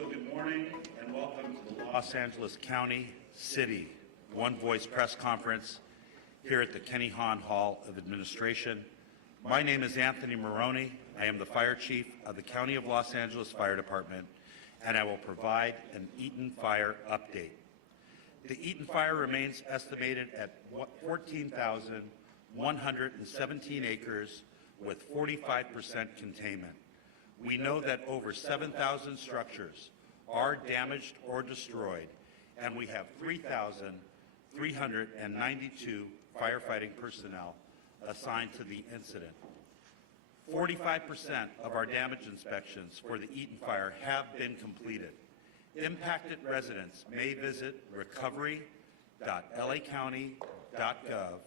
So good morning and welcome to the Los Angeles County City One Voice Press Conference here at the Kenny Hahn Hall of Administration. My name is Anthony Maroney. I am the Fire Chief of the County of Los Angeles Fire Department, and I will provide an Eaton Fire update. The Eaton Fire remains estimated at 14,117 acres with 45% containment. We know that over 7,000 structures are damaged or destroyed, and we have 3,392 firefighting personnel assigned to the incident. 45% of our damage inspections for the Eaton Fire have been completed. Impacted residents may visit recovery.lacounty.gov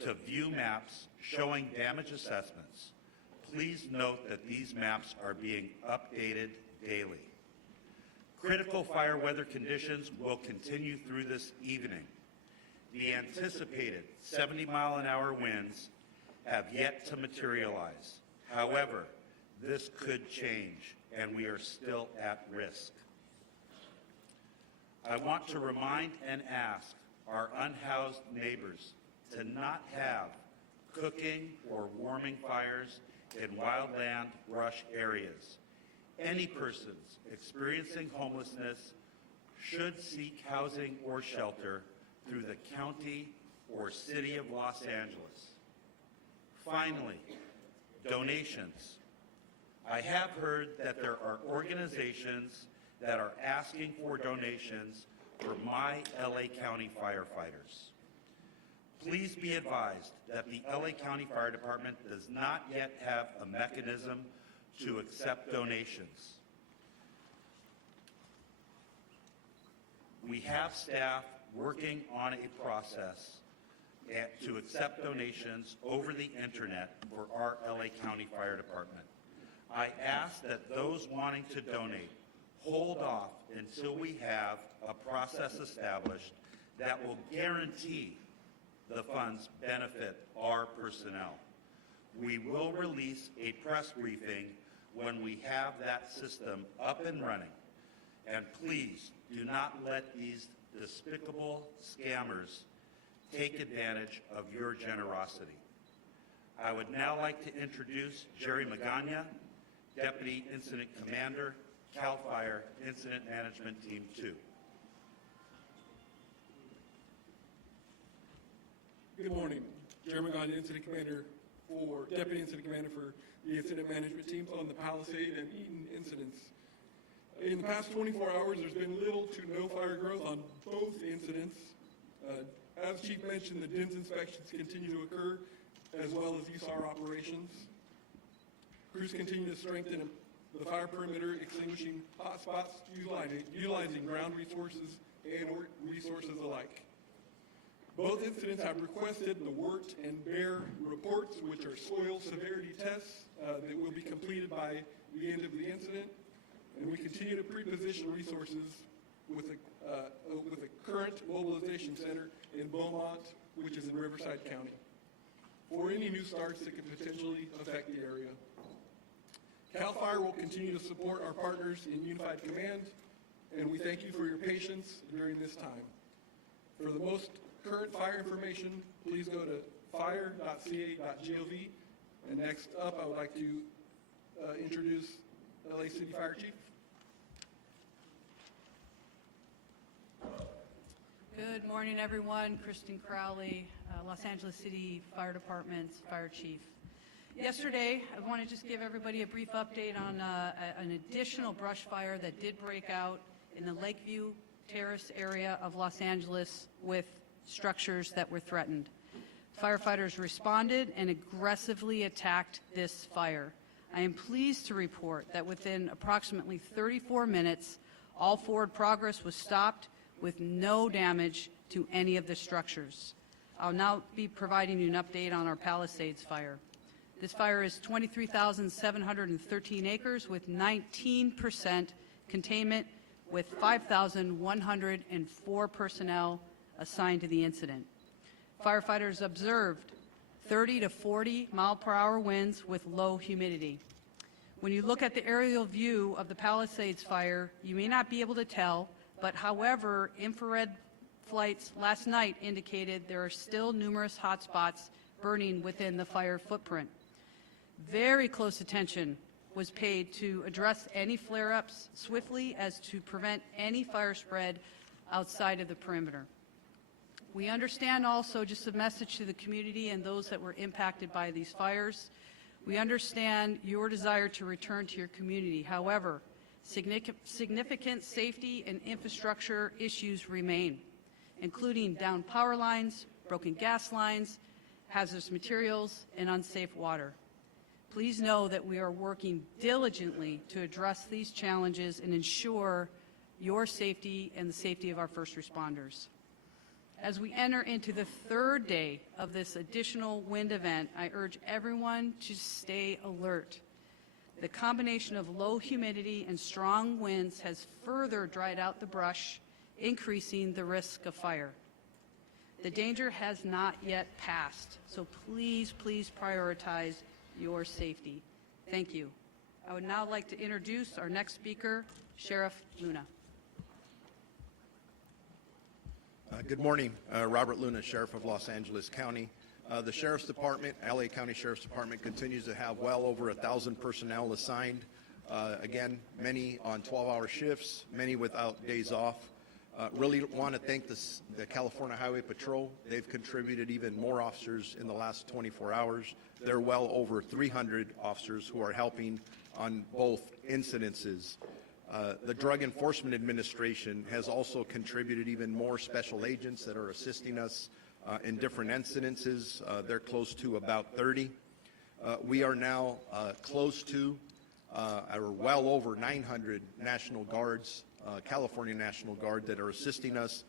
to view maps showing damage assessments. Please note that these maps are being updated daily. Critical fire weather conditions will continue through this evening. The anticipated 70-mile-an-hour winds have yet to materialize. However, this could change, and we are still at risk. I want to remind and ask our unhoused neighbors to not have cooking or warming fires in wildland rush areas. Any persons experiencing homelessness should seek housing or shelter through the county or city of Los Angeles. Finally, donations. I have heard that there are organizations that are asking for donations for my LA County firefighters. Please be advised that the LA County Fire Department does not yet have a mechanism to accept donations. We have staff working on a process to accept donations over the internet for our LA County Fire Department. I ask that those wanting to donate hold off until we have a process established that will guarantee the funds benefit our personnel. We will release a press briefing when we have that system up and running. And please do not let these despicable scammers take advantage of your generosity. I would now like to introduce Jerry Magana, Deputy Incident Commander, CAL FIRE Incident Management Team 2. Good morning. Jerry Magana, Deputy Incident Commander for the Incident Management Teams on the Palisade and Eaton incidents. In the past 24 hours, there's been little to no fire growth on both incidents. As Chief mentioned, the DINS inspections continue to occur, as well as ESAR operations. Crews continue to strengthen the fire perimeter, extinguishing hotspots, utilizing ground resources and resources alike. Both incidents have requested the WERT and BEAR reports, which are soil severity tests that will be completed by the end of the incident. And we continue to pre-position resources with a current mobilization center in Beaumont, which is in Riverside County, for any new starts that could potentially affect the area. CAL FIRE will continue to support our partners in Unified Command, and we thank you for your patience during this time. For the most current fire information, please go to fire.ca.gov. And next up, I would like to introduce LA City Fire Chief. Good morning, everyone. Kristen Crowley, Los Angeles City Fire Department's Fire Chief. Yesterday, I want to just give everybody a brief update on an additional brush fire that did break out in the Lakeview Terrace area of Los Angeles with structures that were threatened. Firefighters responded and aggressively attacked this fire. I am pleased to report that within approximately 34 minutes, all forward progress was stopped with no damage to any of the structures. I'll now be providing you an update on our Palisades fire. This fire is 23,713 acres with 19% containment, with 5,104 personnel assigned to the incident. Firefighters observed 30 to 40 mile per hour winds with low humidity. When you look at the aerial view of the Palisades fire, you may not be able to tell, but however, infrared flights last night indicated there are still numerous hot spots burning within the fire footprint. Very close attention was paid to address any flare-ups swiftly as to prevent any fire spread outside of the perimeter. We understand also, just a message to the community and those that were impacted by these fires, we understand your desire to return to your community. However, significant safety and infrastructure issues remain, including downed power lines, broken gas lines, hazardous materials, and unsafe water. Please know that we are working diligently to address these challenges and ensure your safety and the safety of our first responders. As we enter into the third day of this additional wind event, I urge everyone to stay alert. The combination of low humidity and strong winds has further dried out the brush, increasing the risk of fire. The danger has not yet passed, so please, please prioritize your safety. Thank you. I would now like to introduce our next speaker, Sheriff Luna. Good morning. Robert Luna, Sheriff of Los Angeles County. The Sheriff's Department, LA County Sheriff's Department, continues to have well over 1,000 personnel assigned. Again, many on 12-hour shifts, many without days off. Really want to thank the California Highway Patrol. They've contributed even more officers in the last 24 hours. There are well over 300 officers who are helping on both incidences. The Drug Enforcement Administration has also contributed even more special agents that are assisting us in different incidences. They're close to about 30. We are now close to or well over 900 National Guards, California National Guard, that are assisting us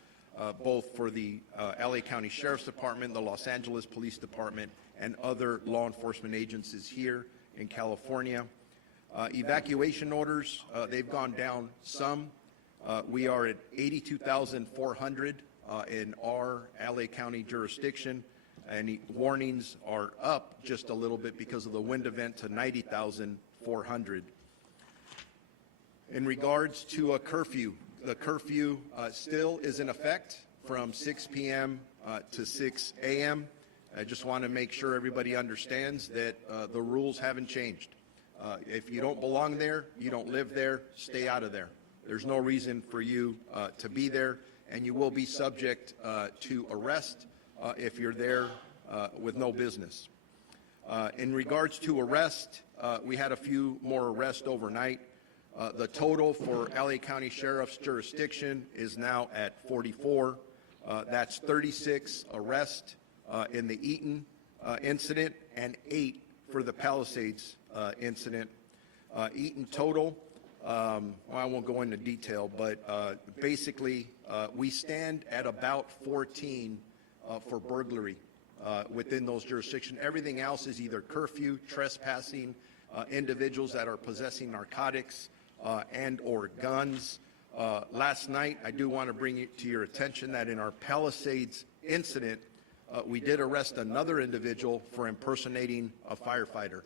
both for the LA County Sheriff's Department, the Los Angeles Police Department, and other law enforcement agencies here in California. Evacuation orders, they've gone down some. We are at 82,400 in our LA County jurisdiction, and warnings are up just a little bit because of the wind event to 90,400. In regards to a curfew, the curfew still is in effect from 6 p.m. To 6 a.m. I just want to make sure everybody understands that the rules haven't changed. If you don't belong there, you don't live there, stay out of there. There's no reason for you to be there, and you will be subject to arrest if you're there with no business. In regards to arrest, we had a few more arrests overnight. The total for LA County Sheriff's jurisdiction is now at 44. That's 36 arrests in the Eaton incident and 8 for the Palisades incident. Eaton total, well, I won't go into detail, but basically we stand at about 14 for burglary within those jurisdictions. Everything else is either curfew, trespassing, individuals that are possessing narcotics and or guns. Last night, I do want to bring it to your attention that in our Palisades incident, we did arrest another individual for impersonating a firefighter.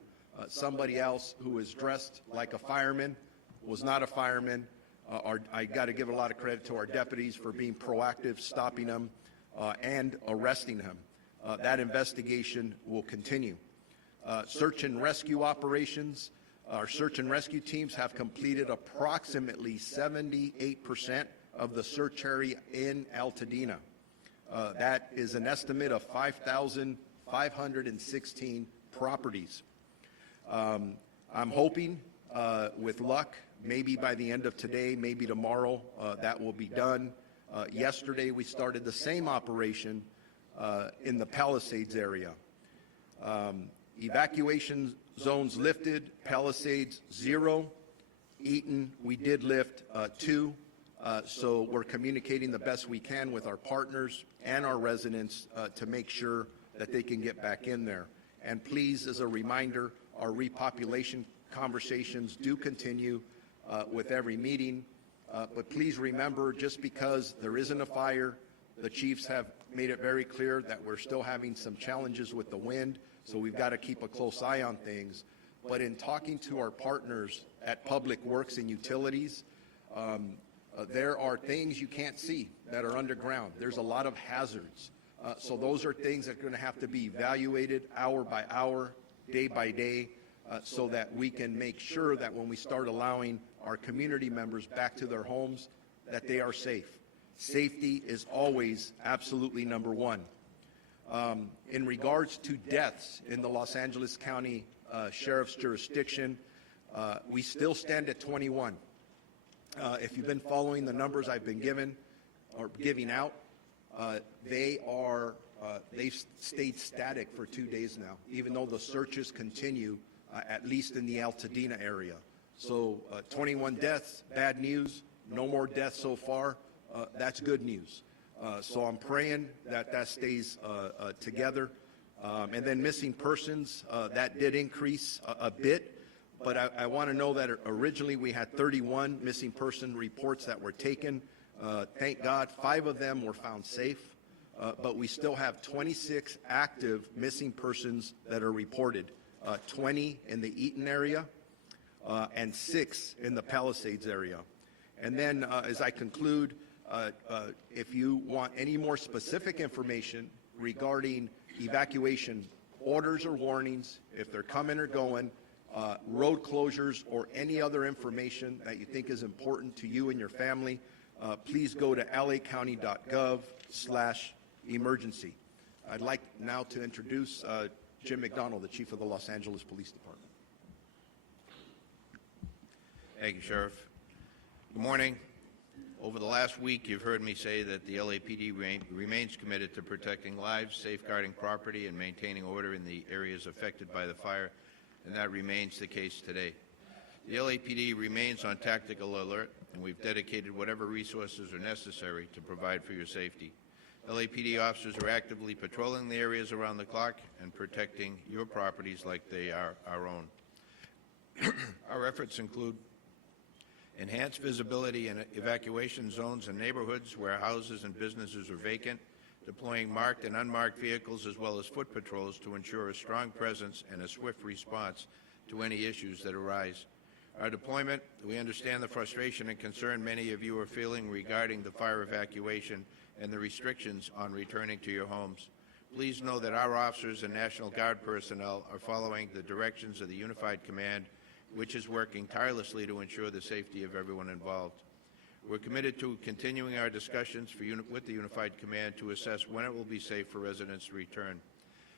Somebody else who was dressed like a fireman was not a fireman. I got to give a lot of credit to our deputies for being proactive, stopping him, and arresting him. That investigation will continue. Search and rescue operations. Our search and rescue teams have completed approximately 78% of the search area in Altadena. That is an estimate of 5,516 properties. I'm hoping, with luck, maybe by the end of today, maybe tomorrow, that will be done. Yesterday, we started the same operation in the Palisades area. Evacuation zones lifted, Palisades 0. Eaton, we did lift 2. So we're communicating the best we can with our partners and our residents to make sure that they can get back in there. And please, as a reminder, our repopulation conversations do continue with every meeting. But please remember, just because there isn't a fire, the chiefs have made it very clear that we're still having some challenges with the wind, so we've got to keep a close eye on things. but in talking to our partners at Public Works and Utilities, there are things you can't see that are underground. There's a lot of hazards. So those are things that are going to have to be evaluated hour by hour, day by day, so that we can make sure that when we start allowing our community members back to their homes, that they are safe. Safety is always absolutely number one. In regards to deaths in the Los Angeles County Sheriff's jurisdiction, we still stand at 21. If you've been following the numbers I've been giving out, they've stayed static for 2 days now, even though the searches continue, at least in the Altadena area. So 21 deaths, bad news. No more deaths so far. That's good news. So I'm praying that that stays together. And then missing persons, that did increase a bit. But I want to know that originally we had 31 missing person reports that were taken. Thank God 5 of them were found safe. But we still have 26 active missing persons that are reported. 20 in the Eaton area and 6 in the Palisades area. And then as I conclude, if you want any more specific information regarding evacuation orders or warnings, if they're coming or going, road closures, or any other information that you think is important to you and your family, please go to lacounty.gov/emergency. I'd like now to introduce Jim McDonald, the Chief of the Los Angeles Police Department. Thank you, Sheriff. Good morning. Over the last week, you've heard me say that the LAPD remains committed to protecting lives, safeguarding property, and maintaining order in the areas affected by the fire, and that remains the case today. The LAPD remains on tactical alert, and we've dedicated whatever resources are necessary to provide for your safety. LAPD officers are actively patrolling the areas around the clock and protecting your properties like they are our own. Our efforts include enhanced visibility in evacuation zones and neighborhoods where houses and businesses are vacant, deploying marked and unmarked vehicles as well as foot patrols to ensure a strong presence and a swift response to any issues that arise. Our deployment, we understand the frustration and concern many of you are feeling regarding the fire evacuation and the restrictions on returning to your homes. Please know that our officers and National Guard personnel are following the directions of the Unified Command, which is working tirelessly to ensure the safety of everyone involved. We're committed to continuing our discussions with the Unified Command to assess when it will be safe for residents to return.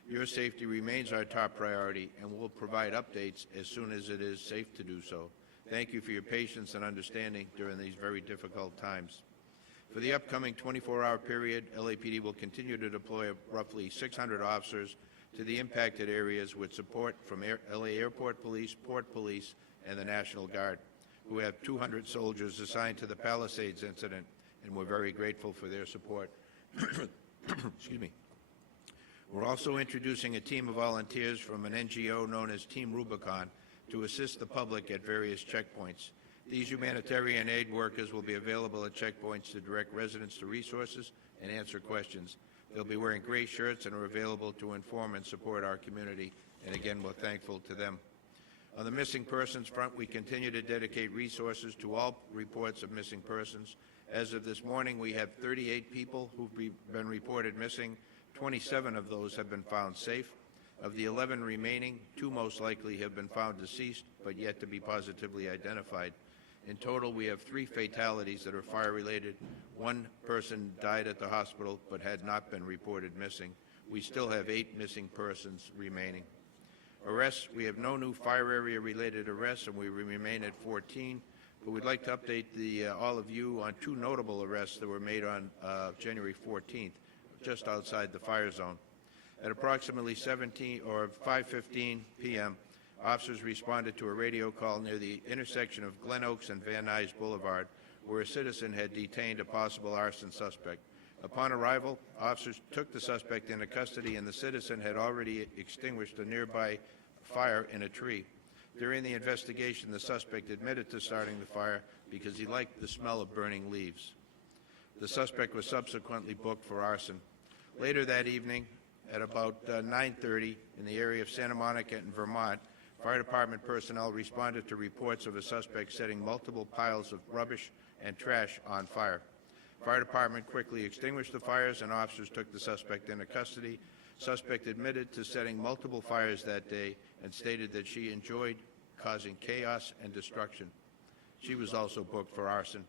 Your safety remains our top priority, and we'll provide updates as soon as it is safe to do so. Thank you for your patience and understanding during these very difficult times. For the upcoming 24-hour period, LAPD will continue to deploy roughly 600 officers to the impacted areas with support from LA Airport Police, Port Police, and the National Guard, who have 200 soldiers assigned to the Palisades incident, and we're very grateful for their support. Excuse me. We're also introducing a team of volunteers from an NGO known as Team Rubicon to assist the public at various checkpoints. These humanitarian aid workers will be available at checkpoints to direct residents to resources and answer questions. They'll be wearing gray shirts and are available to inform and support our community, and again, we're thankful to them. On the missing persons front, we continue to dedicate resources to all reports of missing persons. As of this morning, we have 38 people who've been reported missing. 27 of those have been found safe. Of the 11 remaining, 2 most likely have been found deceased, but yet to be positively identified. In total, we have 3 fatalities that are fire-related. 1 person died at the hospital but had not been reported missing. We still have 8 missing persons remaining. Arrests, we have no new fire area-related arrests, and we remain at 14. But we'd like to update all of you on 2 notable arrests that were made on January 14th, just outside the fire zone. At approximately 5:15 p.m., officers responded to a radio call near the intersection of Glen Oaks and Van Nuys Boulevard, where a citizen had detained a possible arson suspect. Upon arrival, officers took the suspect into custody, and the citizen had already extinguished a nearby fire in a tree. During the investigation, the suspect admitted to starting the fire because he liked the smell of burning leaves. The suspect was subsequently booked for arson. Later that evening, at about 9:30 in the area of Santa Monica and Vermont, Fire department personnel responded to reports of a suspect setting multiple piles of rubbish and trash on fire. Fire department quickly extinguished the fires, and officers took the suspect into custody. Suspect admitted to setting multiple fires that day and stated that she enjoyed causing chaos and destruction. She was also booked for arson.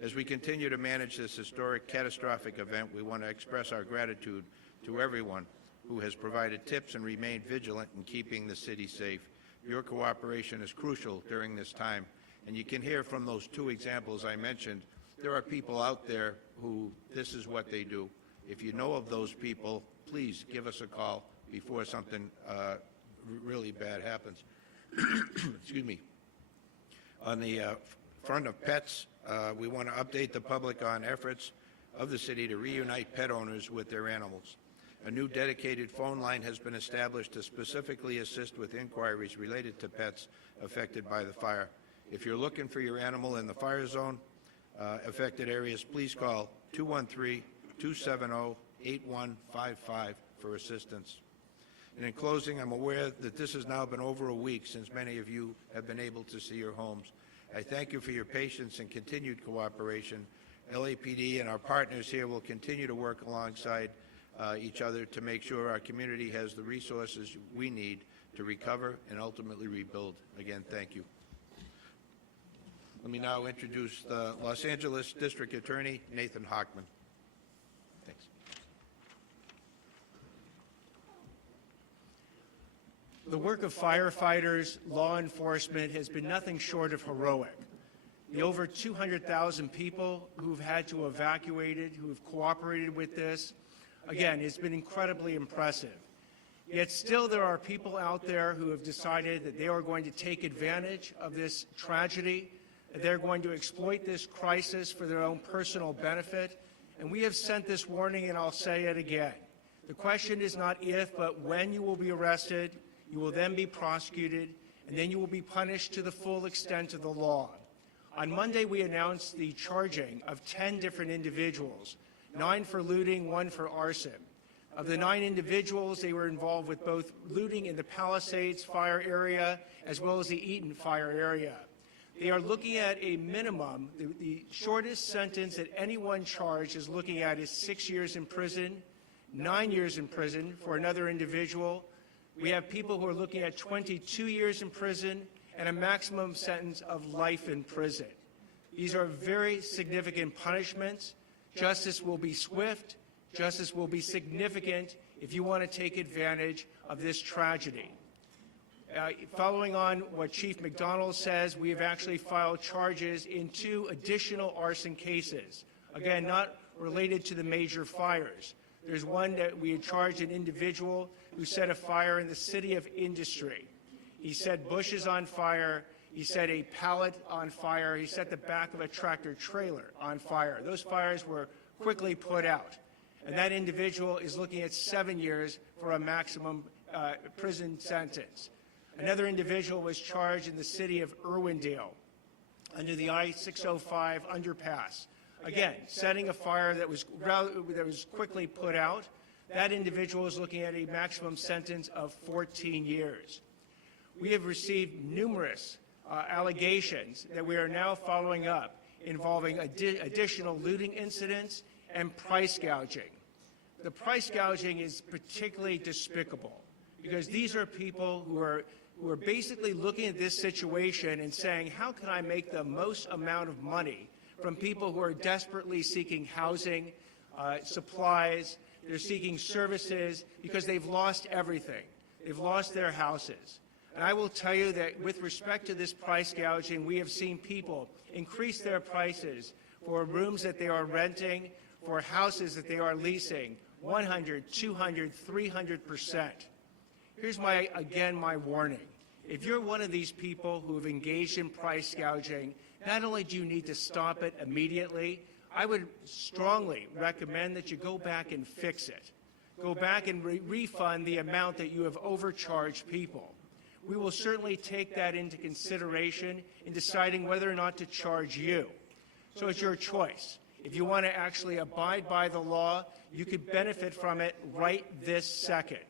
As we continue to manage this historic, catastrophic event, we want to express our gratitude to everyone who has provided tips and remained vigilant in keeping the city safe. Your cooperation is crucial during this time, and you can hear from those two examples I mentioned, there are people out there who this is what they do. If you know of those people, please give us a call before something really bad happens. Excuse me. On the front of pets, we want to update the public on efforts of the city to reunite pet owners with their animals. A new dedicated phone line has been established to specifically assist with inquiries related to pets affected by the fire. If you're looking for your animal in the fire zone affected areas, please call 213-270-8155 for assistance. And in closing, I'm aware that this has now been over a week since many of you have been able to see your homes. I thank you for your patience and continued cooperation. LAPD and our partners here will continue to work alongside each other to make sure our community has the resources we need to recover and ultimately rebuild. Again, thank you. Let me now introduce the Los Angeles District Attorney, Nathan Hochman. Thanks. The work of firefighters, law enforcement has been nothing short of heroic. The over 200,000 people who've had to evacuate, who've cooperated with this, again, it's been incredibly impressive. Yet still there are people out there who have decided that they are going to take advantage of this tragedy, that they're going to exploit this crisis for their own personal benefit. And we have sent this warning, and I'll say it again. The question is not if, but when you will be arrested. You will then be prosecuted, and then you will be punished to the full extent of the law. On Monday, we announced the charging of 10 different individuals, 9 for looting, 1 for arson. Of the 9 individuals, they were involved with both looting in the Palisades fire area as well as the Eaton fire area. They are looking at a minimum, the shortest sentence that anyone charged is looking at is 6 years in prison, 9 years in prison for another individual. We have people who are looking at 22 years in prison and a maximum sentence of life in prison. These are very significant punishments. Justice will be swift. Justice will be significant if you want to take advantage of this tragedy. Following on what Chief McDonald says, we have actually filed charges in 2 additional arson cases. Again, not related to the major fires. There's one that we had charged an individual who set a fire in the City of Industry. He set bushes on fire. He set a pallet on fire. He set the back of a tractor trailer on fire. Those fires were quickly put out. And that individual is looking at 7 years for a maximum prison sentence. Another individual was charged in the city of Irwindale under the I-605 underpass. Again, setting a fire that was quickly put out. That individual is looking at a maximum sentence of 14 years. We have received numerous allegations that we are now following up involving additional looting incidents and price gouging. The price gouging is particularly despicable because these are people who are basically looking at this situation and saying, how can I make the most amount of money from people who are desperately seeking housing, supplies, they're seeking services because they've lost everything. They've lost their houses. And I will tell you that with respect to this price gouging, we have seen people increase their prices for rooms that they are renting, for houses that they are leasing, 100, 200, 300%. Here's my warning. If you're one of these people who have engaged in price gouging, not only do you need to stop it immediately, I would strongly recommend that you go back and fix it. Go back and refund the amount that you have overcharged people. We will certainly take that into consideration in deciding whether or not to charge you. So it's your choice. If you want to actually abide by the law, you could benefit from it right this second.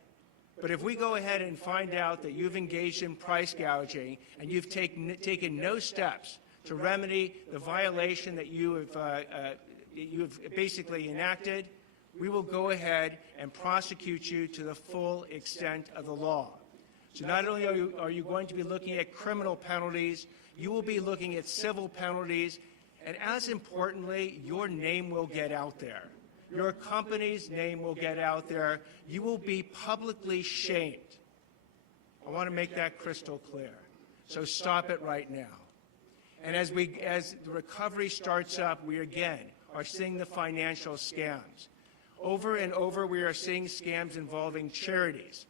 But if we go ahead and find out that you've engaged in price gouging and you've taken no steps to remedy the violation that you have basically enacted, we will go ahead and prosecute you to the full extent of the law. So not only are you going to be looking at criminal penalties, you will be looking at civil penalties, and as importantly, your name will get out there. Your company's name will get out there. You will be publicly shamed. I want to make that crystal clear. So stop it right now. And as the recovery starts up, we again are seeing the financial scams. Over and over, we are seeing scams involving charities,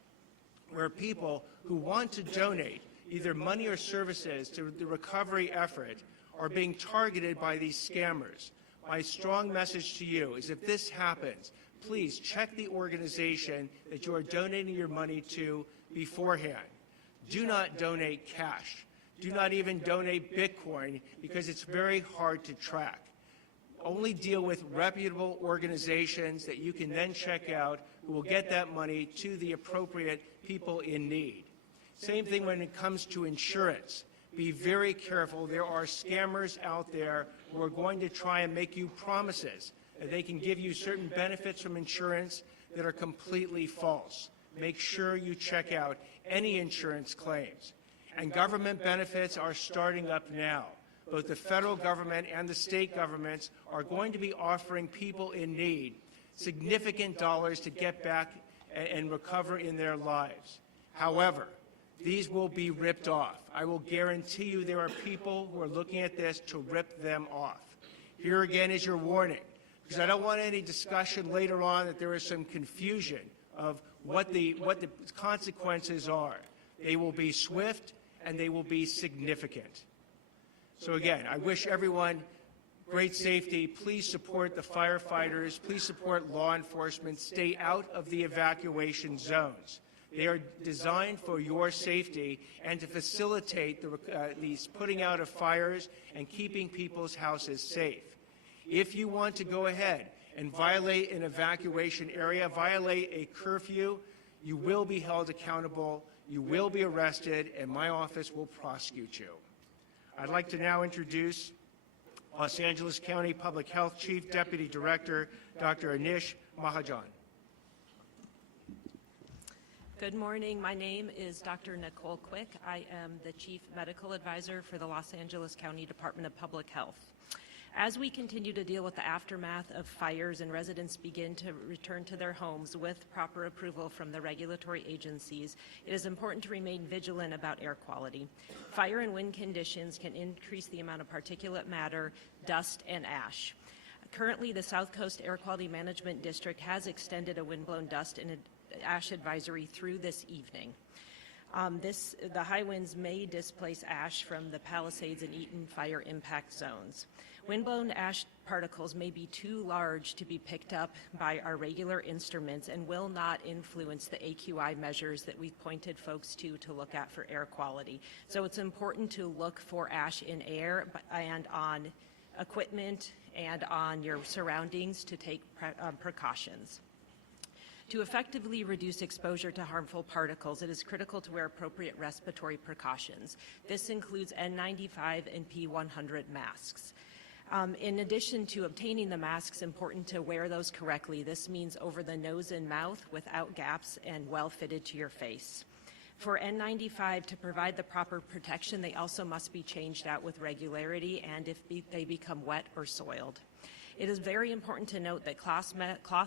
where people who want to donate either money or services to the recovery effort are being targeted by these scammers. My strong message to you is if this happens, please check the organization that you are donating your money to beforehand. Do not donate cash. Do not even donate Bitcoin because it's very hard to track. Only deal with reputable organizations that you can then check out who will get that money to the appropriate people in need. Same thing when it comes to insurance. Be very careful. There are scammers out there who are going to try and make you promises that they can give you certain benefits from insurance that are completely false. Make sure you check out any insurance claims. And government benefits are starting up now. Both the federal government and the state governments are going to be offering people in need significant dollars to get back and recover in their lives. However, these will be ripped off. I will guarantee you there are people who are looking at this to rip them off. Here again is your warning, because I don't want any discussion later on that there is some confusion of what the consequences are. They will be swift and they will be significant. So again, I wish everyone great safety. Please support the firefighters. Please support law enforcement. Stay out of the evacuation zones. They are designed for your safety and to facilitate these putting out of fires and keeping people's houses safe. If you want to go ahead and violate an evacuation area, violate a curfew, you will be held accountable, you will be arrested, and my office will prosecute you. I'd like to now introduce Los Angeles County Public Health Chief Deputy Director, Dr. Anish Mahajan. Good morning. My name is Dr. Nicole Quick. I am the Chief Medical Advisor for the Los Angeles County Department of Public Health. As we continue to deal with the aftermath of fires and residents begin to return to their homes with proper approval from the regulatory agencies, it is important to remain vigilant about air quality. Fire and wind conditions can increase the amount of particulate matter, dust, and ash. Currently, the South Coast Air Quality Management District has extended a windblown dust and ash advisory through this evening. The high winds may displace ash from the Palisades and Eaton fire impact zones. Windblown ash particles may be too large to be picked up by our regular instruments and will not influence the AQI measures that we've pointed folks to look at for air quality. So it's important to look for ash in air and on equipment and on your surroundings to take precautions. To effectively reduce exposure to harmful particles, it is critical to wear appropriate respiratory precautions. This includes N95 and P100 masks. In addition to obtaining the masks, important to wear those correctly. This means over the nose and mouth without gaps and well fitted to your face. For N95 to provide the proper protection, they also must be changed out with regularity and if they become wet or soiled. It is very important to note that cloth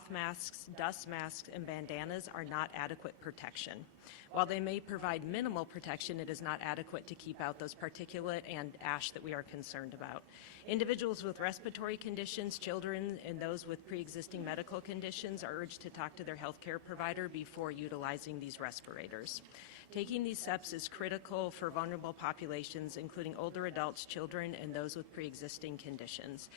masks, dust masks, and bandanas are not adequate protection. While they may provide minimal protection, it is not adequate to keep out those particulate and ash that we are concerned about. Individuals with respiratory conditions, children, and those with pre-existing medical conditions are urged to talk to their healthcare provider before utilizing these respirators. Taking these steps is critical for vulnerable populations, including older adults, children, and those with pre-existing conditions.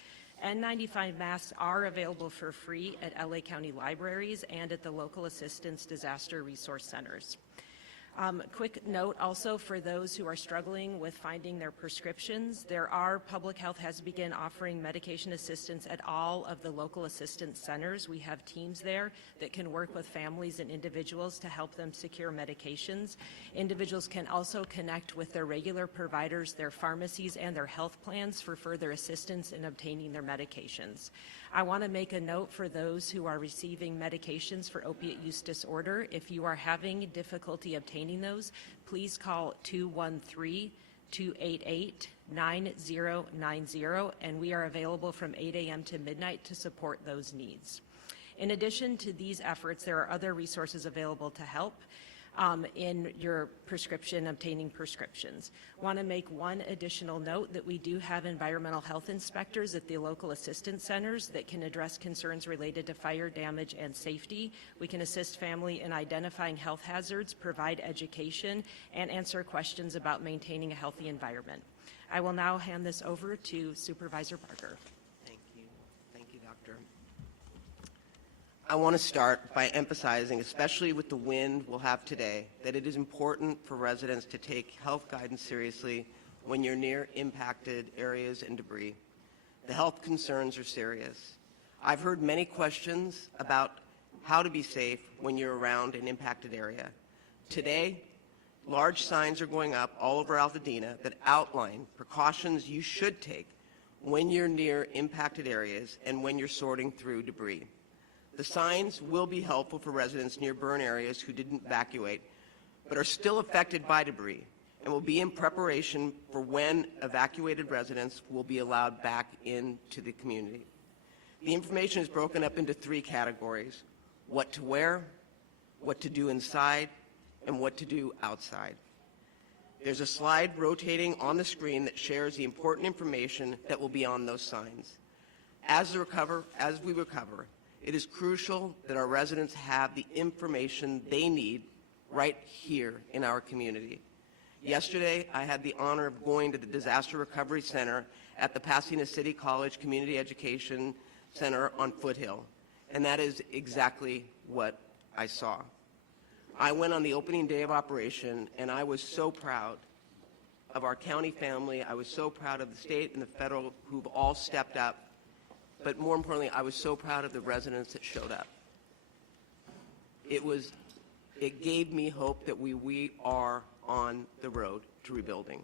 N95 masks are available for free at LA County libraries and at the local assistance disaster resource centers. Quick note also for those who are struggling with finding their prescriptions, Public Health has begun offering medication assistance at all of the local assistance centers. We have teams there that can work with families and individuals to help them secure medications. Individuals can also connect with their regular providers, their pharmacies, and their health plans for further assistance in obtaining their medications. I want to make a note for those who are receiving medications for opiate use disorder. If you are having difficulty obtaining those, please call 213-288-9090, and we are available from 8 a.m. to midnight to support those needs. In addition to these efforts, there are other resources available to help in your obtaining prescriptions. Want to make one additional note that we do have environmental health inspectors at the local assistance centers that can address concerns related to fire damage and safety. We can assist family in identifying health hazards, provide education, and answer questions about maintaining a healthy environment. I will now hand this over to Supervisor Barker. Thank you. Thank you, Doctor. I want to start by emphasizing, especially with the wind we'll have today, that it is important for residents to take health guidance seriously when you're near impacted areas and debris. The health concerns are serious. I've heard many questions about how to be safe when you're around an impacted area. Today, large signs are going up all over Altadena that outline precautions you should take when you're near impacted areas and when you're sorting through debris. The signs will be helpful for residents near burn areas who didn't evacuate but are still affected by debris and will be in preparation for when evacuated residents will be allowed back into the community. The information is broken up into 3 categories: what to wear, what to do inside, and what to do outside. There's a slide rotating on the screen that shares the important information that will be on those signs. As we recover, it is crucial that our residents have the information they need right here in our community. Yesterday, I had the honor of going to the Disaster Recovery Center at the Pasadena City College Community Education Center on Foothill, and that is exactly what I saw. I went on the opening day of operation, and I was so proud of our county family. I was so proud of the state and the federal who've all stepped up. But more importantly, I was so proud of the residents that showed up. It gave me hope that we are on the road to rebuilding.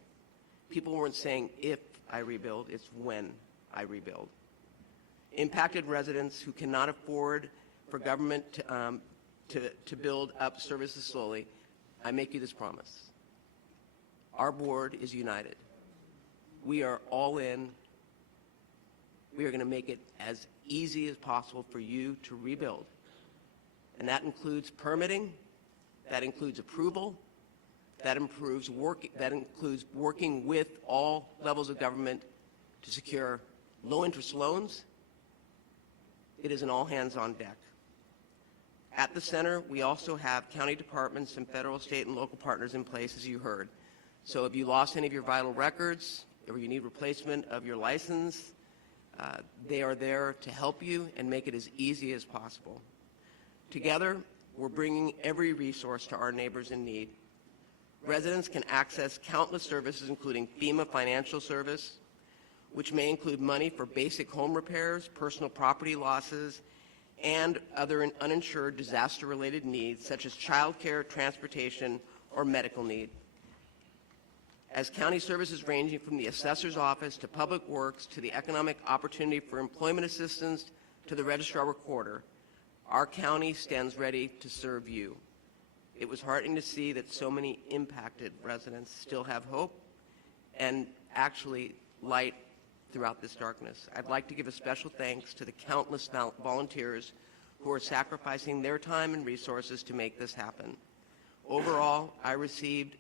People weren't saying if I rebuild, it's when I rebuild. Impacted residents who cannot afford for government to build up services slowly, I make you this promise. Our board is united. We are all in. We are going to make it as easy as possible for you to rebuild. And that includes permitting, that includes approval, that includes working with all levels of government to secure low-interest loans. It is an all-hands-on deck. At the center, we also have county departments and federal, state, and local partners in place, as you heard. So if you lost any of your vital records, or you need replacement of your license, they are there to help you and make it as easy as possible. Together, we're bringing every resource to our neighbors in need. Residents can access countless services, including FEMA financial service, which may include money for basic home repairs, personal property losses, and other uninsured disaster-related needs, such as child care, transportation, or medical need. As county services ranging from the assessor's office to public works to the economic opportunity for employment assistance to the registrar recorder, our county stands ready to serve you. It was heartening to see that so many impacted residents still have hope and actually light throughout this darkness. I'd like to give a special thanks to the countless volunteers who are sacrificing their time and resources to make this happen. Overall, I received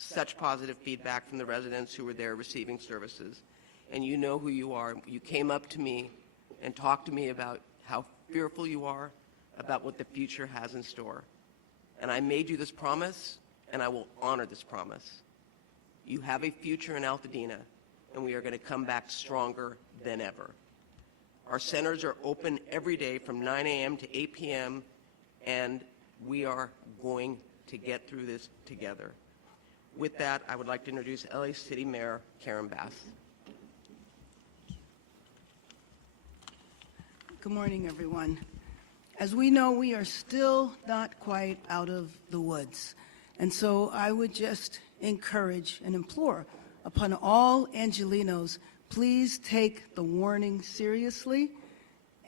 such positive feedback from the residents who were there receiving services. And you know who you are. You came up to me and talked to me about how fearful you are about what the future has in store. And I made you this promise, and I will honor this promise. You have a future in Altadena, and we are going to come back stronger than ever. Our centers are open every day from 9 a.m. to 8 p.m., and we are going to get through this together. With that, I would like to introduce LA City Mayor Karen Bass. Good morning, everyone. As we know, we are still not quite out of the woods. And so I would just encourage and implore upon all Angelenos, please take the warning seriously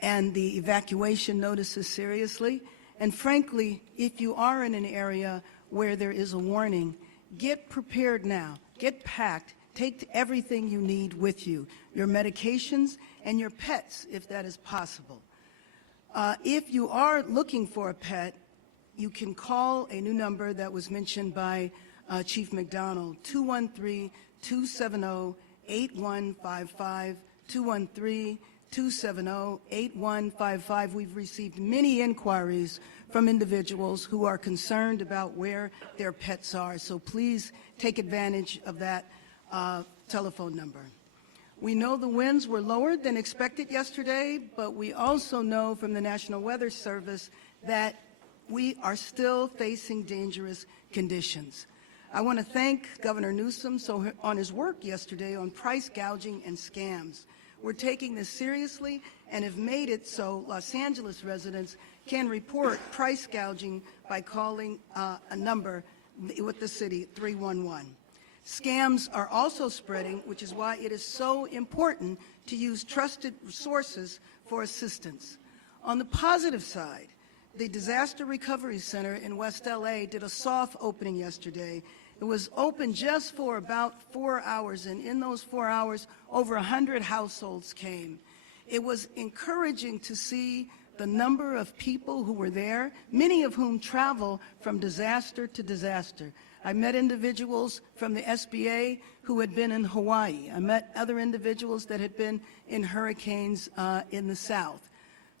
and the evacuation notices seriously. And frankly, if you are in an area where there is a warning, get prepared now. Get packed. Take everything you need with you, your medications and your pets, if that is possible. If you are looking for a pet, you can call a new number that was mentioned by Chief McDonald, 213-270-8155, 213-270-8155. We've received many inquiries from individuals who are concerned about where their pets are, so please take advantage of that telephone number. We know the winds were lower than expected yesterday, but we also know from the National Weather Service that we are still facing dangerous conditions. I want to thank Governor Newsom on his work yesterday on price gouging and scams. We're taking this seriously and have made it so Los Angeles residents can report price gouging by calling a number with the city, 311. Scams are also spreading, which is why it is so important to use trusted sources for assistance. On the positive side, the Disaster Recovery Center in West LA did a soft opening yesterday. It was open just for about 4 hours, and in those 4 hours, over 100 households came. It was encouraging to see the number of people who were there, many of whom travel from disaster to disaster. I met individuals from the SBA who had been in Hawaii. I met other individuals that had been in hurricanes in the South.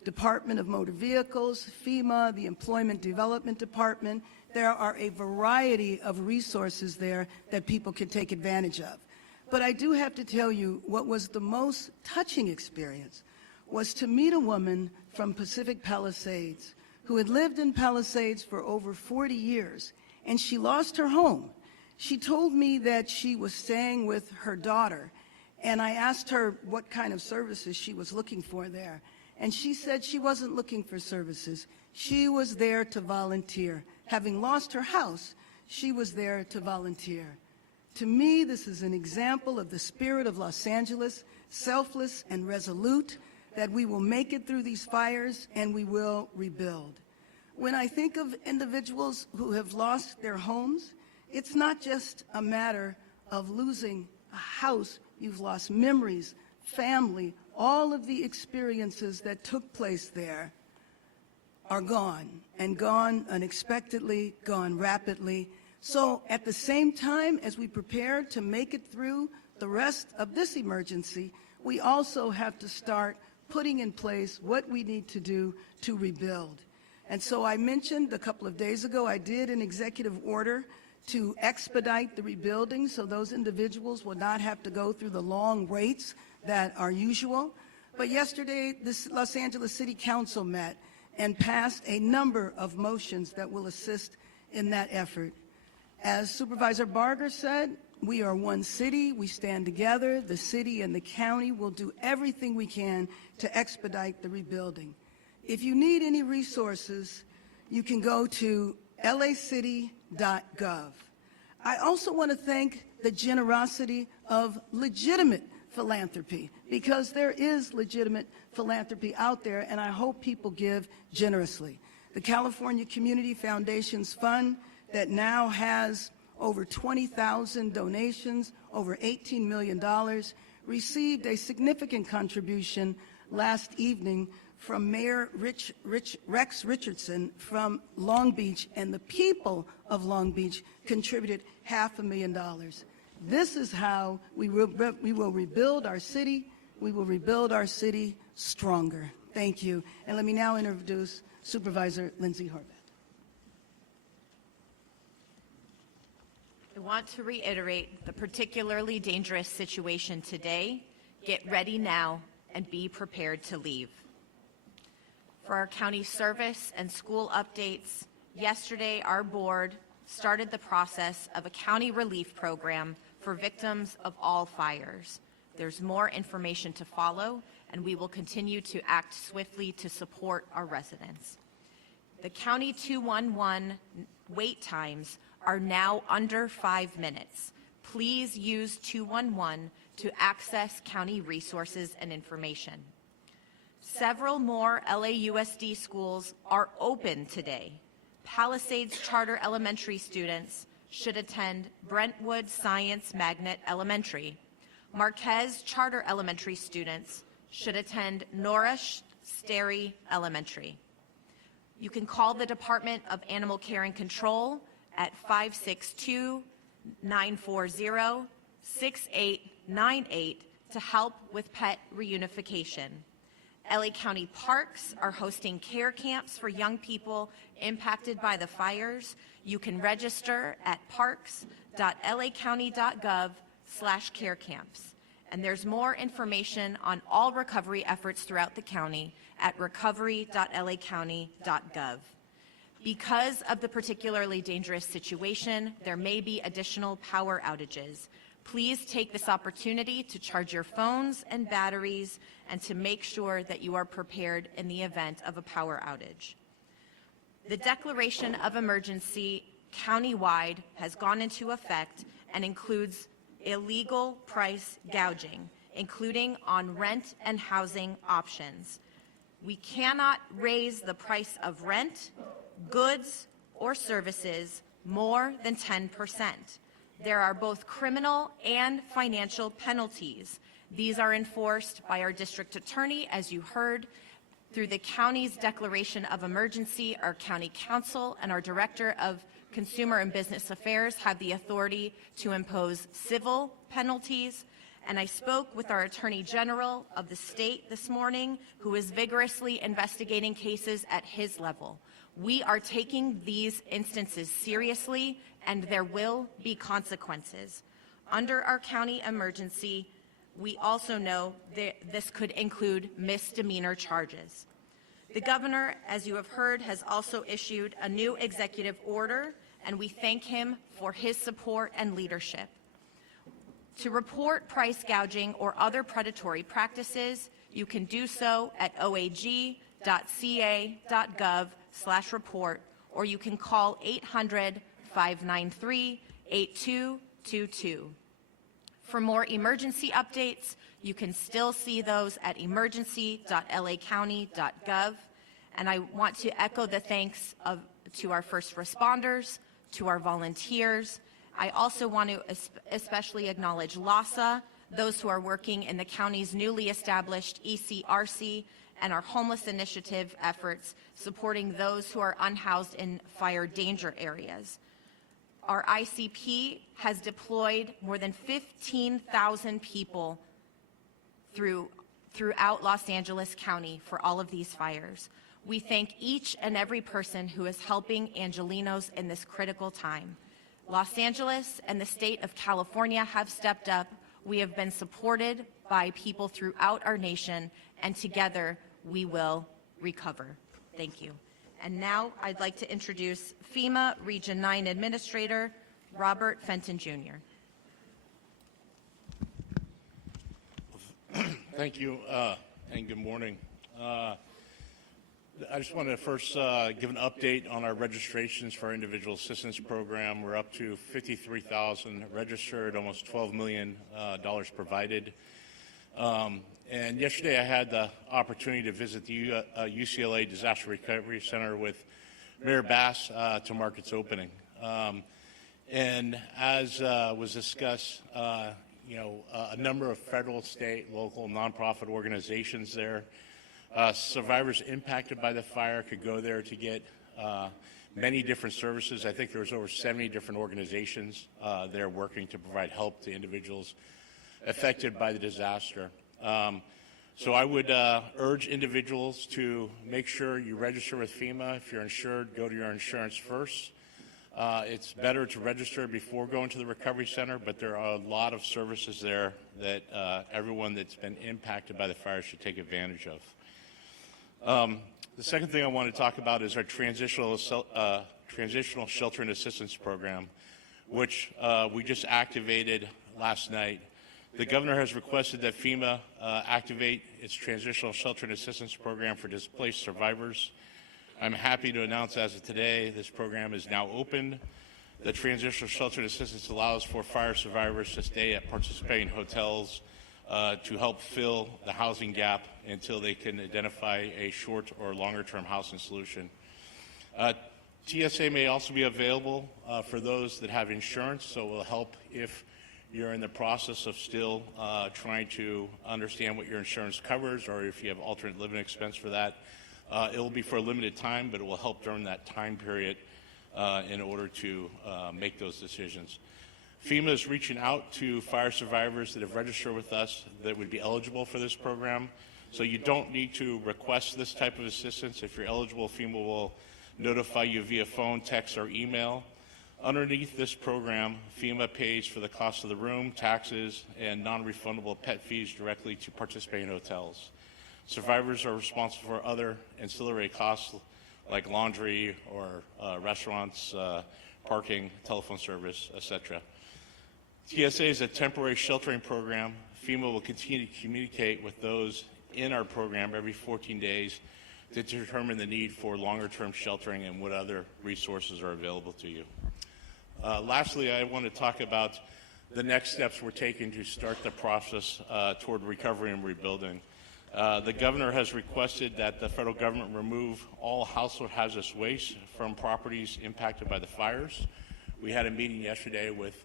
Department of Motor Vehicles, FEMA, the Employment Development Department. There are a variety of resources there that people can take advantage of. But I do have to tell you, what was the most touching experience was to meet a woman from Pacific Palisades who had lived in Palisades for over 40 years, and she lost her home. She told me that she was staying with her daughter, and I asked her what kind of services she was looking for there. And she said she wasn't looking for services. She was there to volunteer. Having lost her house, she was there to volunteer. To me, this is an example of the spirit of Los Angeles, selfless and resolute, that we will make it through these fires and we will rebuild. When I think of individuals who have lost their homes, it's not just a matter of losing a house. You've lost memories, family, all of the experiences that took place there are gone, and gone unexpectedly, gone rapidly. So at the same time as we prepare to make it through the rest of this emergency, we also have to start putting in place what we need to do to rebuild. And so I mentioned a couple of days ago, I did an executive order to expedite the rebuilding so those individuals will not have to go through the long waits that are usual. But yesterday, this Los Angeles City Council met and passed a number of motions that will assist in that effort. As Supervisor Barger said, we are one city, we stand together, the city and the county will do everything we can to expedite the rebuilding. If you need any resources, you can go to lacity.gov. I also want to thank the generosity of legitimate philanthropy, because there is legitimate philanthropy out there, and I hope people give generously. The California Community Foundations Fund that now has over 20,000 donations, over $18 million, received a significant contribution last evening from Mayor Rex Richardson from Long Beach, and the people of Long Beach contributed $500,000. This is how we will rebuild our city. We will rebuild our city stronger. Thank you. And let me now introduce Supervisor Lindsay Horvath. I want to reiterate the particularly dangerous situation today. Get ready now and be prepared to leave. For our county service and school updates, yesterday our board started the process of a county relief program for victims of all fires. There's more information to follow, and we will continue to act swiftly to support our residents. The County 211 wait times are now under 5 minutes. Please use 211 to access county resources and information. Several more LAUSD schools are open today. Palisades Charter Elementary students should attend Brentwood Science Magnet Elementary. Marquez Charter Elementary students should attend Nora Sterry Elementary. You can call the Department of Animal Care and Control at 562-940-6898 to help with pet reunification. LA County Parks are hosting care camps for young people impacted by the fires. You can register at parks.lacounty.gov/care camps. And there's more information on all recovery efforts throughout the county at recovery.lacounty.gov. Because of the particularly dangerous situation, there may be additional power outages. Please take this opportunity to charge your phones and batteries and to make sure that you are prepared in the event of a power outage. The declaration of emergency countywide has gone into effect and includes illegal price gouging, including on rent and housing options. We cannot raise the price of rent, goods, or services more than 10%. There are both criminal and financial penalties. These are enforced by our district attorney, as you heard, through the county's declaration of emergency. Our county council and our director of Consumer and Business Affairs have the authority to impose civil penalties. And I spoke with our Attorney General of the state this morning, who is vigorously investigating cases at his level. We are taking these instances seriously, and there will be consequences. Under our county emergency, we also know that this could include misdemeanor charges. The governor, as you have heard, has also issued a new executive order, and we thank him for his support and leadership. To report price gouging or other predatory practices, you can do so at oag.ca.gov/report, or you can call 800-593-8222. For more emergency updates, you can still see those at emergency.lacounty.gov. And I want to echo the thanks to our first responders, to our volunteers. I also want to especially acknowledge LASA, those who are working in the county's newly established ECRC, and our homeless initiative efforts supporting those who are unhoused in fire danger areas. Our ICP has deployed more than 15,000 people throughout Los Angeles County for all of these fires. We thank each and every person who is helping Angelenos in this critical time. Los Angeles and the state of California have stepped up. We have been supported by people throughout our nation, and together we will recover. Thank you. And now I'd like to introduce FEMA Region 9 Administrator Robert Fenton Jr. Thank you, and good morning. I just wanted to first give an update on our registrations for our individual assistance program. We're up to 53,000 registered, almost $12 million provided. And yesterday I had the opportunity to visit the UCLA Disaster Recovery Center with Mayor Bass to mark its opening. And as was discussed, a number of federal, state, local, nonprofit organizations there. Survivors impacted by the fire could go there to get many different services. I think there was over 70 different organizations there working to provide help to individuals affected by the disaster. So I would urge individuals to make sure you register with FEMA. If you're insured, go to your insurance first. It's better to register before going to the recovery center, but there are a lot of services there that everyone that's been impacted by the fire should take advantage of. The second thing I want to talk about is our transitional shelter and assistance program, which we just activated last night. The governor has requested that FEMA activate its transitional shelter and assistance program for displaced survivors. I'm happy to announce as of today, this program is now open. The transitional shelter and assistance allows for fire survivors to stay at participating hotels to help fill the housing gap until they can identify a short or longer term housing solution. TSA may also be available for those that have insurance, so it will help if you're in the process of still trying to understand what your insurance covers, or if you have alternate living expense for that. It will be for a limited time, but it will help during that time period in order to make those decisions. FEMA is reaching out to fire survivors that have registered with us that would be eligible for this program. So you don't need to request this type of assistance. If you're eligible, FEMA will notify you via phone, text, or email. Underneath this program, FEMA pays for the cost of the room, taxes, and non-refundable pet fees directly to participating hotels. Survivors are responsible for other ancillary costs like laundry or restaurants, parking, telephone service, etc. TSA is a temporary sheltering program. FEMA will continue to communicate with those in our program every 14 days to determine the need for longer-term sheltering and what other resources are available to you. Lastly, I want to talk about the next steps we're taking to start the process toward recovery and rebuilding. The governor has requested that the federal government remove all household hazardous waste from properties impacted by the fires. We had a meeting yesterday with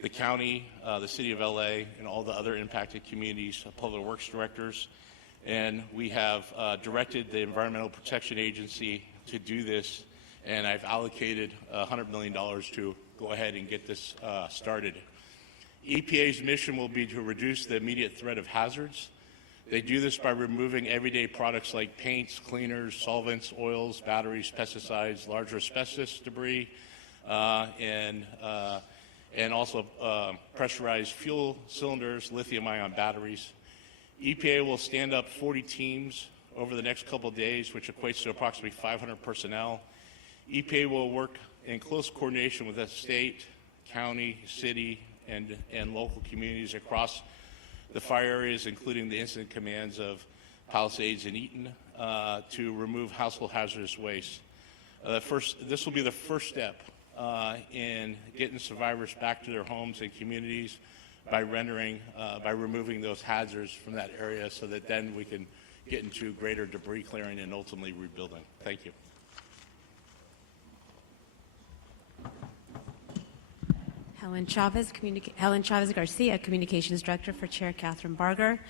the county, the city of LA, and all the other impacted communities, public works directors, and we have directed the Environmental Protection Agency to do this, and I've allocated $100 million to go ahead and get this started. EPA's mission will be to reduce the immediate threat of hazards. They do this by removing everyday products like paints, cleaners, solvents, oils, batteries, pesticides, larger asbestos debris, and also pressurized fuel cylinders, lithium-ion batteries. EPA will stand up 40 teams over the next couple of days, which equates to approximately 500 personnel. EPA will work in close coordination with the state, county, city, and local communities across the fire areas, including the incident commands of Palisades and Eaton, to remove household hazardous waste. This will be the first step in getting survivors back to their homes and communities by removing those hazards from that area, so that then we can get into greater debris clearing and ultimately rebuilding. Thank you. Helen Chavez Garcia, Communications Director for Chair Catherine Barger.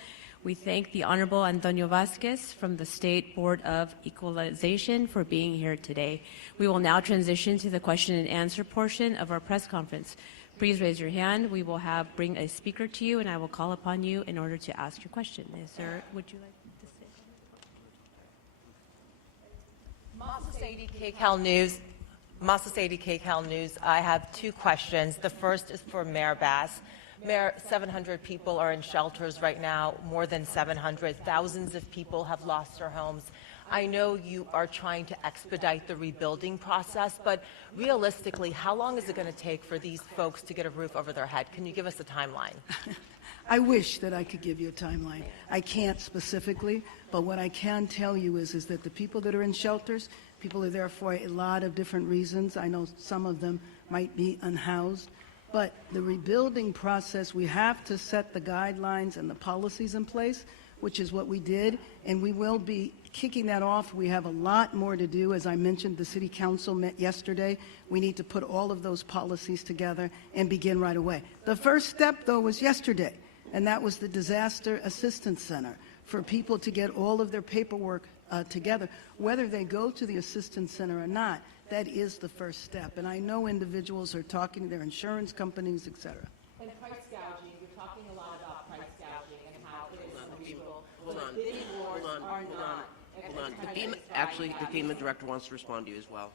We thank the Honorable Antonio Vasquez from the State Board of Equalization for being here today. We will now transition to the question and answer portion of our press conference. Please raise your hand. We will bring a speaker to you, and I will call upon you in order to ask your question. Would you like to say Masa Sadie, KCAL News. Masa Sadie, KCAL News. I have two questions. The first is for Mayor Bass. Mayor, 700 people are in shelters right now, more than 700. Thousands of people have lost their homes. I know you are trying to expedite the rebuilding process, but realistically, how long is it going to take for these folks to get a roof over their head? Can you give us a timeline? I wish that I could give you a timeline. I can't specifically, but what I can tell you is that the people that are in shelters, people are there for a lot of different reasons. I know some of them might be unhoused, but the rebuilding process, we have to set the guidelines and the policies in place, which is what we did, and we will be kicking that off. We have a lot more to do. As I mentioned, the City Council met yesterday. We need to put all of those policies together and begin right away. The first step, though, was yesterday, and that was the Disaster Assistance Center for people to get all of their paperwork together. Whether they go to the Assistance Center or not, that is the first step. And I know individuals are talking to their insurance companies, et cetera. And price gouging, you're talking a lot about price gouging and how it is illegal. Hold on. The FEMA director wants to respond to you as well.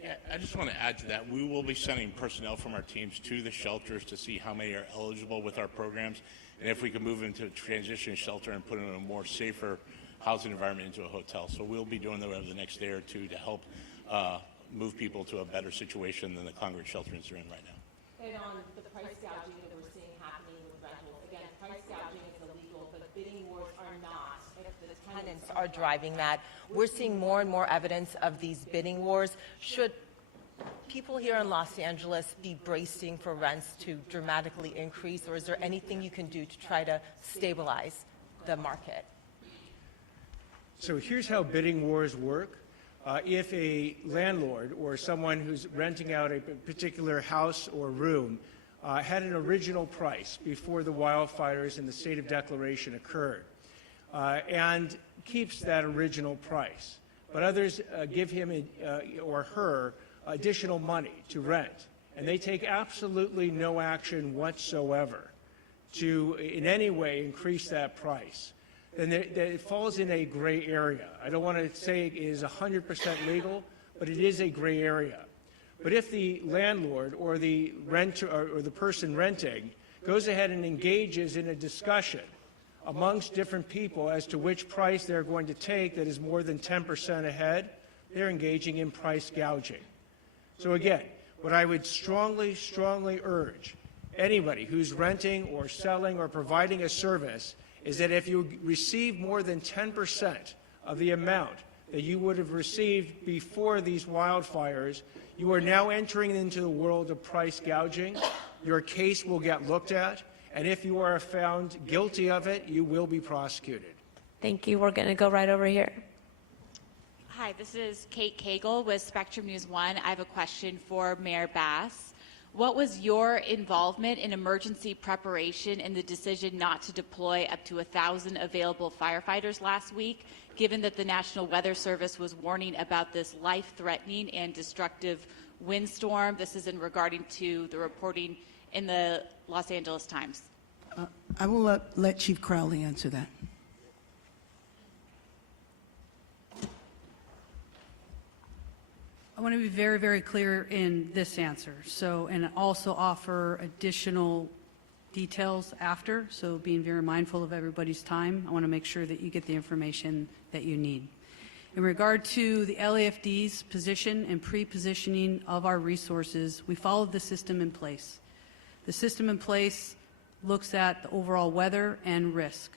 Yeah, I just want to add to that. We will be sending personnel from our teams to the shelters to see how many are eligible with our programs, and if we can move into a transition shelter and put them in a more safer housing environment into a hotel. So we'll be doing that over the next day or two to help move people to a better situation than the congregate shelters are in right now. And on the price gouging that we're seeing happening with rentals, again, price gouging is illegal, but bidding wars are not. If the tenants are driving that, we're seeing more and more evidence of these bidding wars. Should people here in Los Angeles be bracing for rents to dramatically increase, or is there anything you can do to try to stabilize the market? So here's how bidding wars work. If a landlord or someone who's renting out a particular house or room had an original price before the wildfires and the state of declaration occurred, and keeps that original price, but others give him or her additional money to rent, and they take absolutely no action whatsoever to in any way increase that price, then it falls in a gray area. I don't want to say it is 100% legal, but it is a gray area. But if the landlord or the renter or the person renting goes ahead and engages in a discussion amongst different people as to which price they're going to take that is more than 10% ahead, they're engaging in price gouging. So again, what I would strongly, strongly urge anybody who's renting or selling or providing a service is that if you receive more than 10% of the amount that you would have received before these wildfires, you are now entering into the world of price gouging. Your case will get looked at, and if you are found guilty of it, you will be prosecuted. Thank you. We're going to go right over here. Hi, this is Kate Cagle with Spectrum News 1. I have a question for Mayor Bass. What was your involvement in emergency preparation in the decision not to deploy up to 1,000 available firefighters last week, given that the National Weather Service was warning about this life-threatening and destructive windstorm? This is in regarding to the reporting in the Los Angeles Times. I will let Chief Crowley answer that. I want to be very, very clear in this answer. So, and also offer additional details after. So being very mindful of everybody's time, I want to make sure that you get the information that you need. In regard to the LAFD's position and pre-positioning of our resources, we followed the system in place. The system in place looks at the overall weather and risk.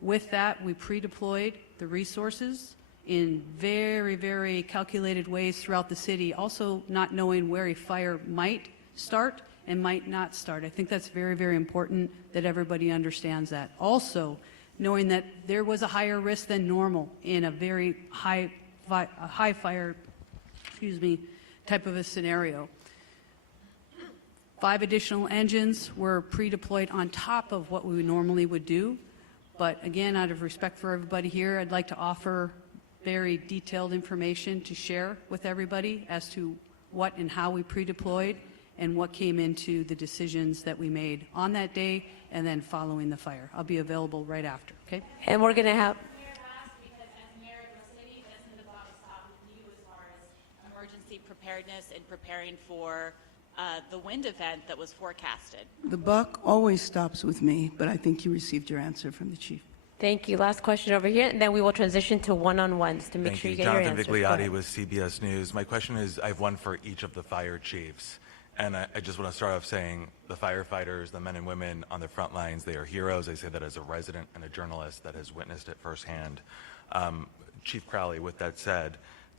With that, we pre-deployed the resources in very, very calculated ways throughout the city, also not knowing where a fire might start and might not start. I think that's very, very important that everybody understands that. Also, knowing that there was a higher risk than normal in a very high fire, type of a scenario. 5 additional engines were pre-deployed on top of what we normally would do. But again, out of respect for everybody here, I'd like to offer very detailed information to share with everybody as to what and how we pre-deployed and what came into the decisions that we made on that day and then following the fire. I'll be available right after, okay? And we're going to have... Emergency preparedness and preparing for the wind event that was forecasted. The buck always stops with me, but I think you received your answer from the chief. Thank you. Last question over here, and then we will transition to one-on-ones to make sure you get your answers. Jonathan Vigliotti with CBS News. My question is, I have one for each of the fire chiefs. And I just want to start off saying the firefighters, the men and women on the front lines, they are heroes. I say that as a resident and a journalist that has witnessed it firsthand. Chief Crowley, with that said,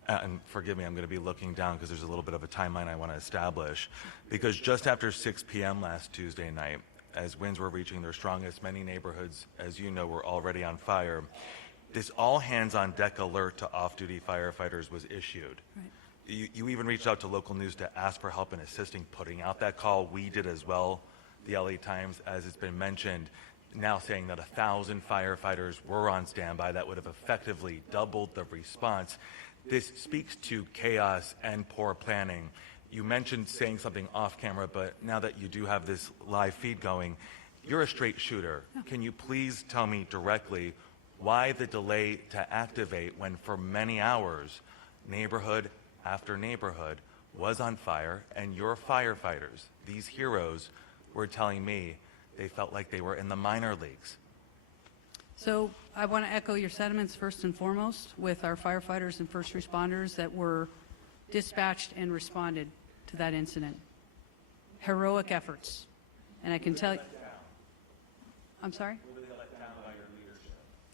and forgive me, I'm going to be looking down because there's a little bit of a timeline I want to establish. Because just after 6 p.m. last Tuesday night, as winds were reaching their strongest, many neighborhoods, as you know, were already on fire. This all-hands-on-deck alert to off-duty firefighters was issued. Right. You even reached out to local news to ask for help in assisting putting out that call. We did as well. The LA Times, as it's been mentioned, now saying that 1,000 firefighters were on standby. That would have effectively doubled the response. This speaks to chaos and poor planning. You mentioned saying something off camera, but now that you do have this live feed going, you're a straight shooter. Can you please tell me directly why the delay to activate when for many hours, neighborhood after neighborhood was on fire, and your firefighters, these heroes, were telling me they felt like they were in the minor leagues? So I want to echo your sentiments first and foremost with our firefighters and first responders that were dispatched and responded to that incident. Heroic efforts. And I can tell you... I'm sorry?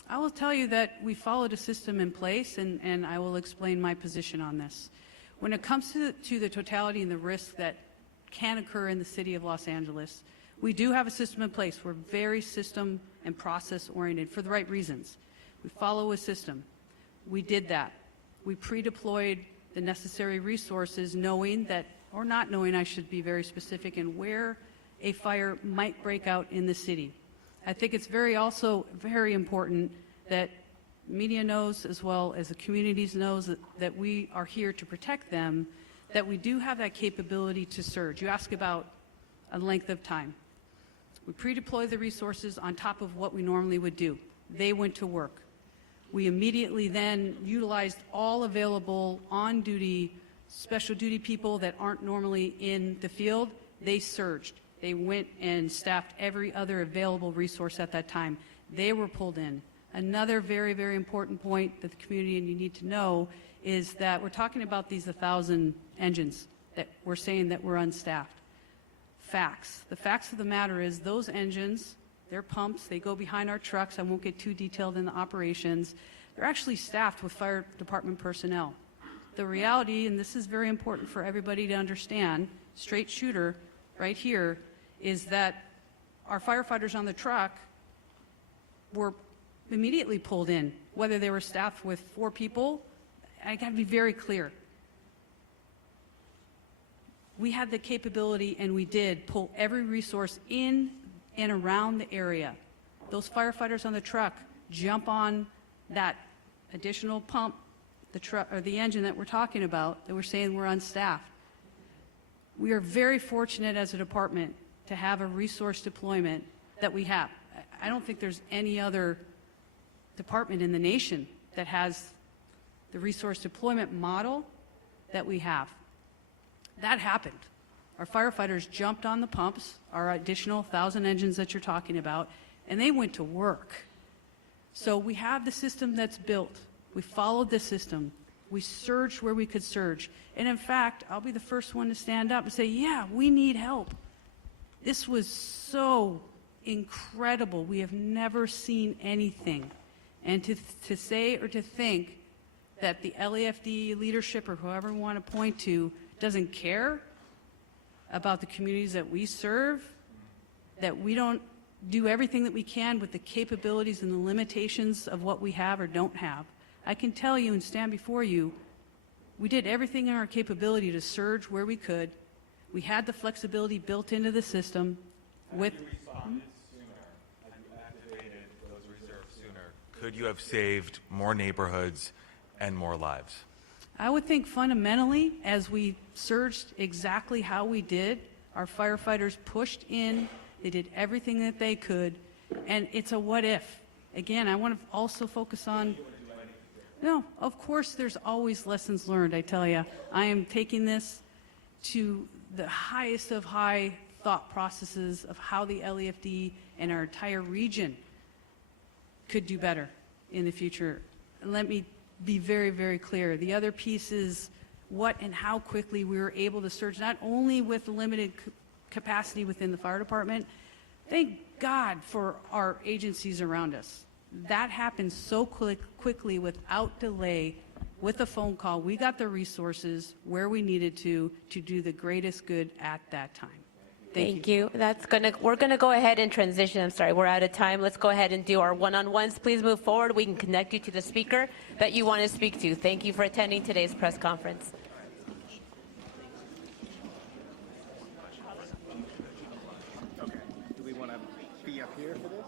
I will tell you that we followed a system in place, and I will explain my position on this. When it comes to the totality and the risk that can occur in the city of Los Angeles, we do have a system in place. We're very system and process oriented for the right reasons. We follow a system. We did that. We pre-deployed the necessary resources knowing that, or not knowing, I should be very specific, in where a fire might break out in the city. I think it's also very important that media knows, as well as the communities knows, that we are here to protect them, that we do have that capability to surge. You ask about a length of time. We pre-deploy the resources on top of what we normally would do. They went to work. We immediately then utilized all available on-duty, special duty people that aren't normally in the field. They surged. They went and staffed every other available resource at that time. They were pulled in. Another very, very important point that the community and you need to know is that we're talking about these 1,000 engines that we're saying that were unstaffed. Facts. The facts of the matter is those engines, they're pumps, they go behind our trucks. I won't get too detailed in the operations. They're actually staffed with fire department personnel. The reality, and this is very important for everybody to understand, straight shooter right here, is that our firefighters on the truck were immediately pulled in, whether they were staffed with 4 people. I got to be very clear. We had the capability, and we did pull every resource in and around the area. Those firefighters on the truck jump on that additional pump, the truck or the engine that we're talking about, that we're saying we're unstaffed. We are very fortunate as a department to have a resource deployment that we have. I don't think there's any other department in the nation that has the resource deployment model that we have. That happened. Our firefighters jumped on the pumps, our additional 1,000 engines that you're talking about, and they went to work. So we have the system that's built. We followed the system. We surged where we could surge. And in fact, I'll be the first one to stand up and say, yeah, we need help. This was so incredible. We have never seen anything. And to say or to think that the LAFD leadership or whoever we want to point to doesn't care about the communities that we serve, that we don't do everything that we can with the capabilities and the limitations of what we have or don't have. I can tell you and stand before you, we did everything in our capability to surge where we could. We had the flexibility built into the system with... Had you responded sooner, had you activated those reserves sooner, could you have saved more neighborhoods and more lives? I would think fundamentally, as we surged exactly how we did, our firefighters pushed in, they did everything that they could, and it's a what if. Again, I want to also focus on... No, of course there's always lessons learned, I tell you. I am taking this to the highest of high thought processes of how the LAFD and our entire region could do better in the future. And let me be very, very clear. The other piece is what and how quickly we were able to surge, not only with limited capacity within the fire department. Thank God for our agencies around us. That happened so quickly without delay with a phone call. We got the resources where we needed to do the greatest good at that time. Thank you. We're gonna go ahead and transition. I'm sorry, we're out of time. Let's go ahead and do our one-on-ones. Please move forward. We can connect you to the speaker that you want to speak to. Thank you for attending today's press conference. Okay. Do we want to be up here for this?